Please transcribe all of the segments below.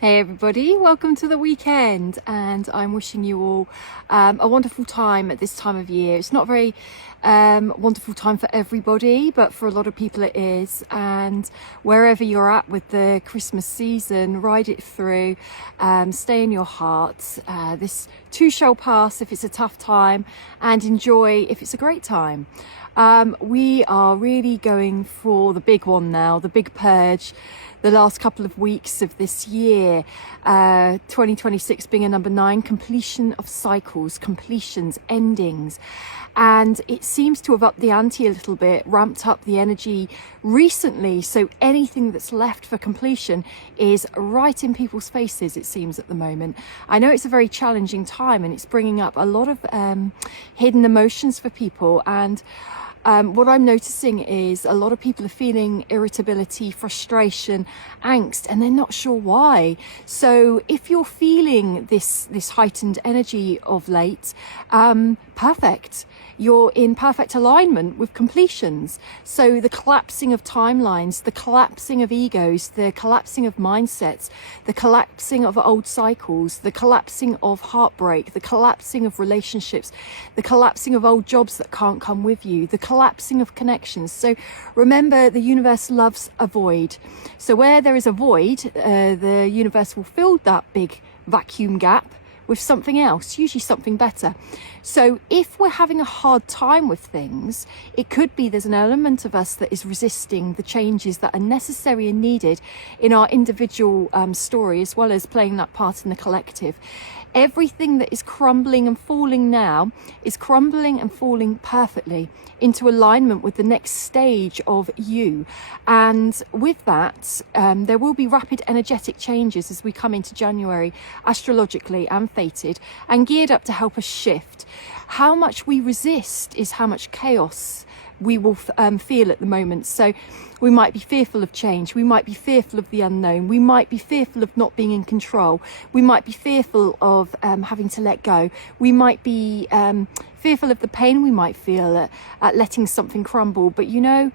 Hey everybody, welcome to the weekend, and I'm wishing you all a wonderful time at this time of year. It's not a very wonderful time for everybody, but for a lot of people it is, and wherever you're at with the Christmas season, ride it through, stay in your heart. This too shall pass if it's a tough time, and enjoy if it's a great time. We are really going for the big one now, the big purge, the last couple of weeks of this year, 2026 being a number 9, completion of cycles, completions, endings. And it seems to have upped the ante a little bit, ramped up the energy recently. So anything that's left for completion is right in people's faces, it seems, at the moment. I know it's a very challenging time, and it's bringing up a lot of hidden emotions for people. And what I'm noticing is a lot of people are feeling irritability, frustration, angst, and they're not sure why. So if you're feeling this heightened energy of late, perfect. You're in perfect alignment with completions. So the collapsing of timelines, the collapsing of egos, the collapsing of mindsets, the collapsing of old cycles, the collapsing of heartbreak, the collapsing of relationships, the collapsing of old jobs that can't come with you, the collapsing of connections. So remember, the universe loves a void. So where there is a void, the universe will fill that big vacuum gap with something else, usually something better. So if we're having a hard time with things, it could be there's an element of us that is resisting the changes that are necessary and needed in our individual story, as well as playing that part in the collective. Everything that is crumbling and falling now is crumbling and falling perfectly into alignment with the next stage of you. And with that, there will be rapid energetic changes as we come into January, astrologically and fated, and geared up to help us shift. How much we resist is how much chaos we will feel at the moment. So we might be fearful of change, we might be fearful of the unknown, we might be fearful of not being in control, we might be fearful of having to let go, we might be fearful of the pain we might feel at letting something crumble. But you know,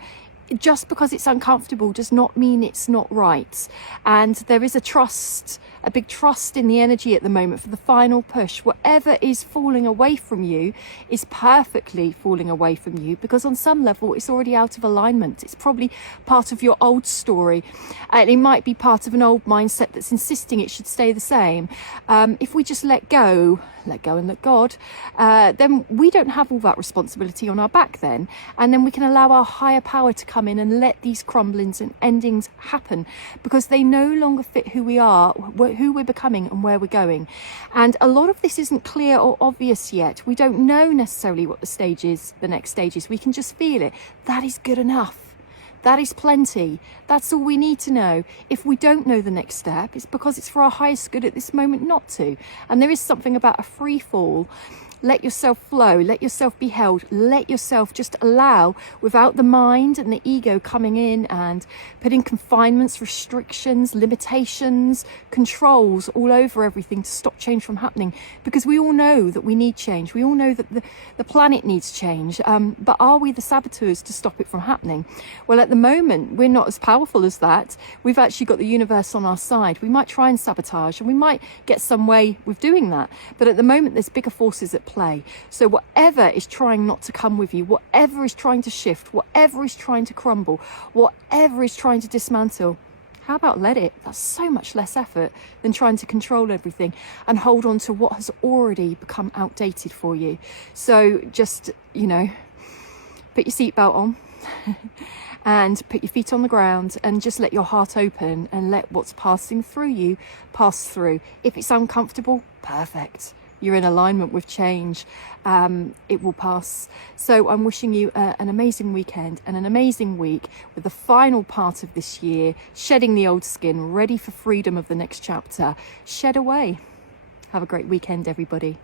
just because it's uncomfortable does not mean it's not right. And there is a big trust in the energy at the moment for the final push. Whatever is falling away from you is perfectly falling away from you, because on some level it's already out of alignment. It's probably part of your old story, and it might be part of an old mindset that's insisting it should stay the same. If we just let go and let God, then we don't have all that responsibility on our back then, and then we can allow our higher power to come in and let these crumblings and endings happen, because they no longer fit who we are, who we're becoming, and where we're going. And a lot of this isn't clear or obvious yet. We don't know necessarily what the next stage is. We can just feel it. That is good enough. That is plenty. That's all we need to know. If we don't know the next step, it's because it's for our highest good at this moment not to. And there is something about a free fall. Let yourself flow, let yourself be held, let yourself just allow, without the mind and the ego coming in and putting confinements, restrictions, limitations, controls all over everything to stop change from happening. Because we all know that we need change. We all know that the planet needs change. But are we the saboteurs to stop it from happening? Well, at the moment, we're not as powerful as that. We've actually got the universe on our side. We might try and sabotage, and we might get some way with doing that. But at the moment, there's bigger forces at play. So whatever is trying not to come with you, whatever is trying to shift, whatever is trying to crumble, whatever is trying to dismantle, how about let it? That's so much less effort than trying to control everything and hold on to what has already become outdated for you. So just, you know, put your seatbelt on and put your feet on the ground and just let your heart open and let what's passing through you pass through. If it's uncomfortable, perfect. You're in alignment with change. It will pass. So I'm wishing you an amazing weekend and an amazing week, with the final part of this year, shedding the old skin, ready for freedom of the next chapter. Shed away. Have a great weekend, everybody.